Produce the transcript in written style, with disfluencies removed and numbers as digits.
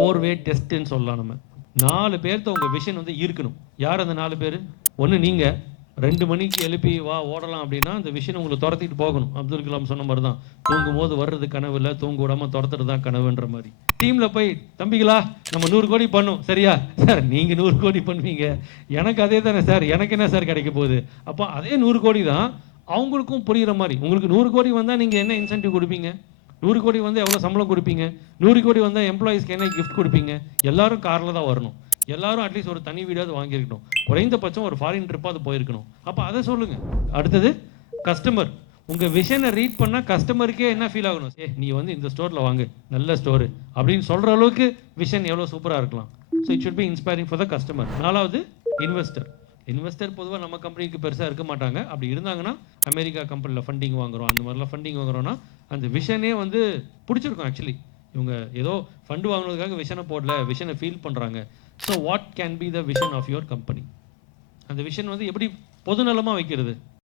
4-way டெஸ்ட்னு சொல்லலாம். நம்ம 4 பேர்த்த உங்கள் விஷன் வந்து ஈர்க்கணும். யார் அந்த 4 பேர்? ஒன்று நீங்கள் 2 மணிக்கு எழுப்பி வா ஓடலாம் அப்படின்னா அந்த விஷயம் உங்களை துரத்திட்டு போகணும். அப்துல் கலாம் சொன்ன மாதிரி தான், தூங்கும் போது வர்றது கனவு இல்லை, தூங்க விடாமல் துரத்துறது தான் கனவுன்ற மாதிரி. டீமில் போய் தம்பிகளா நம்ம 100 கோடி பண்ணும் சரியா சார், நீங்கள் 100 கோடி பண்ணுவீங்க, எனக்கு அதே தானே சார், எனக்கு என்ன சார் கிடைக்க போகுது? அப்போ அதே 100 கோடி தான் அவங்களுக்கும் புரிகிற மாதிரி. உங்களுக்கு 100 கோடி வந்தால் நீங்கள் என்ன இன்சென்டிவ் கொடுப்பீங்க? 100 கோடி வந்து எவ்வளோ சம்பளம் கொடுப்பீங்க? 100 கோடி வந்தால் எம்ப்ளாயிஸ்க்கு என்ன கிஃப்ட் கொடுப்பீங்க? எல்லாரும் காரில் தான் வரணும், எல்லாரும் அட்லீஸ்ட் ஒரு தனி வீடாவது வாங்கியிருக்கணும், குறைந்தபட்சம் ஒரு ஃபாரின் ட்ரிப்பாவது போயிருக்கணும். அப்போ அதை சொல்லுங்க. அடுத்தது கஸ்டமர். உங்கள் விஷனை ரீட் பண்ணால் கஸ்டமருக்கே என்ன ஃபீல் ஆகணும்? நீ வந்து இந்த ஸ்டோரில் வாங்கு, நல்ல ஸ்டோரு அப்படின்னு சொல்கிற அளவுக்கு விஷன் எவ்வளோ சூப்பராக இருக்கலாம். So it should be inspiring for the customer. 4வது இன்வெஸ்டர். இன்வெஸ்டர் பொதுவாக நம்ம கம்பெனிக்கு பெருசாக இருக்க மாட்டாங்க. அப்படி இருந்தாங்கன்னா அமெரிக்கா கம்பெனியில் ஃபண்டிங் வாங்குறோம், அந்த மாதிரிலாம் ஃபண்டிங் வாங்குறோன்னா அந்த விஷனே வந்து பிடிச்சிருக்கும். ஆக்சுவலி இவங்க ஏதோ ஃபண்டு வாங்கினதுக்காக விஷனை போடல, விஷனை ஃபீல் பண்ணுறாங்க. So what can be the vision of your company? அந்த விஷன் வந்து எப்படி பொதுநலமாக வைக்கிறது?